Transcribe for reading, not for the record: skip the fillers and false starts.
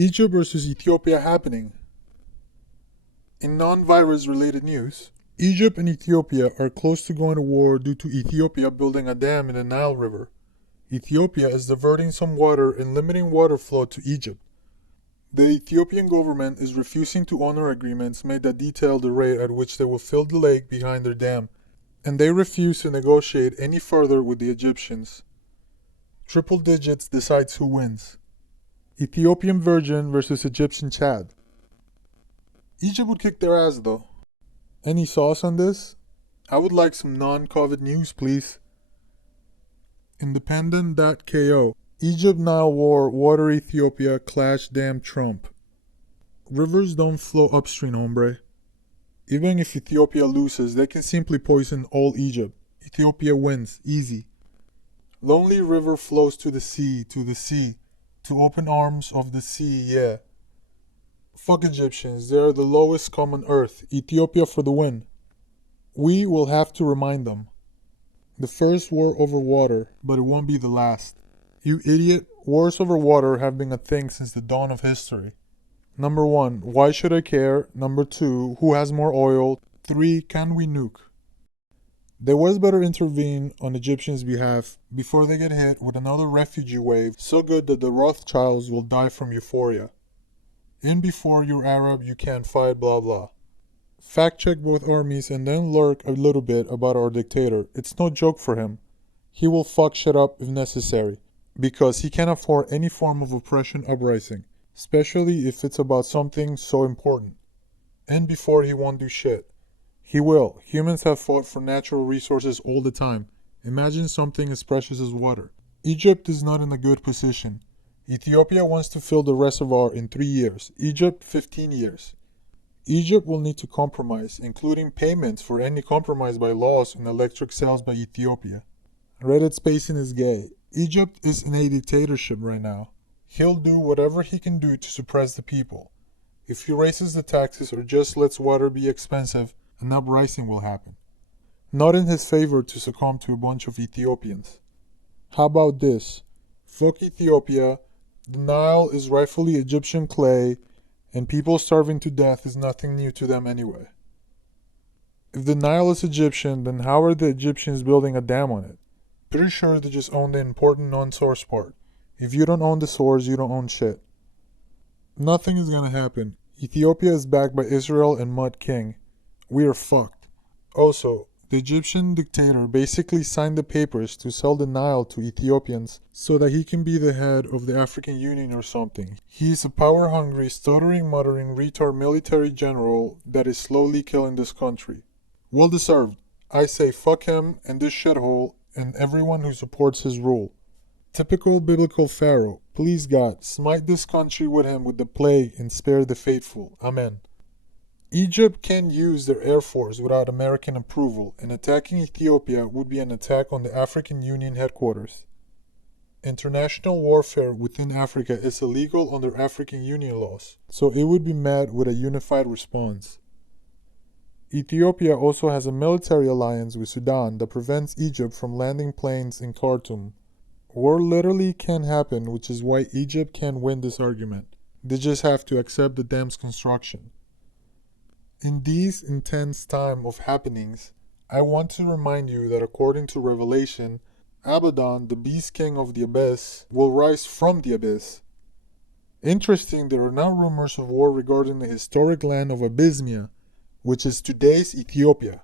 Egypt versus Ethiopia happening. In non-virus related news, Egypt and Ethiopia are close to going to war due to Ethiopia building a dam in the Nile River. Ethiopia is diverting some water and limiting water flow to Egypt. The Ethiopian government is refusing to honor agreements made that detail the rate at which they will fill the lake behind their dam, and they refuse to negotiate any further with the Egyptians. Triple digits decides who wins. Ethiopian Virgin versus Egyptian Chad. Egypt would kick their ass though. Any sauce on this? I would like some non-COVID news, please. Independent.ko. Egypt Nile War, Water Ethiopia, Clash Dam Trump. Rivers don't flow upstream, hombre. Even if Ethiopia loses, they can simply poison all Egypt. Ethiopia wins, easy. Lonely river flows to the sea, to open arms of the sea, yeah. Fuck Egyptians, they are the lowest common earth. Ethiopia for the win. We will have to remind them. The first war over water, but it won't be the last. You idiot, wars over water have been a thing since the dawn of history. Number 1, why should I care? Number 2, who has more oil? 3, can we nuke? The West better intervene on Egyptians' behalf before they get hit with another refugee wave so good that the Rothschilds will die from euphoria. In before you're Arab, you can't fight, blah blah. Fact check both armies and then lurk a little bit about our dictator. It's no joke for him. He will fuck shit up if necessary, because he can't afford any form of oppression uprising, especially if it's about something so important. And before he won't do shit. He will. Humans have fought for natural resources all the time. Imagine something as precious as water. Egypt is not in a good position. Ethiopia wants to fill the reservoir in 3 years. Egypt, 15 years. Egypt will need to compromise, including payments for any compromise by laws on electric cells by Ethiopia. Reddit spacing is gay. Egypt is in a dictatorship right now. He'll do whatever he can do to suppress the people. If he raises the taxes or just lets water be expensive, an uprising will happen. Not in his favor to succumb to a bunch of Ethiopians. How about this? Fuck Ethiopia, the Nile is rightfully Egyptian clay, and people starving to death is nothing new to them anyway. If the Nile is Egyptian, then how are the Egyptians building a dam on it? Pretty sure they just own the important non-source part. If you don't own the source, you don't own shit. Nothing is gonna happen. Ethiopia is backed by Israel and Mud King. We are fucked. Also, the Egyptian dictator basically signed the papers to sell the Nile to Ethiopians so that he can be the head of the African Union or something. He is a power-hungry, stuttering, muttering, retard military general that is slowly killing this country. Well deserved. I say fuck him and this shithole and everyone who supports his rule. Typical biblical pharaoh. Please God, smite this country with him with the plague and spare the faithful. Amen. Egypt can't use their air force without American approval, and attacking Ethiopia would be an attack on the African Union headquarters. International warfare within Africa is illegal under African Union laws, so it would be met with a unified response. Ethiopia also has a military alliance with Sudan that prevents Egypt from landing planes in Khartoum. War literally can happen, which is why Egypt can win this argument. They just have to accept the dam's construction. In these intense time of happenings, I want to remind you that according to Revelation, Abaddon, the beast king of the abyss, will rise from the abyss. Interesting, there are now rumors of war regarding the historic land of Abyssmia, which is today's Ethiopia.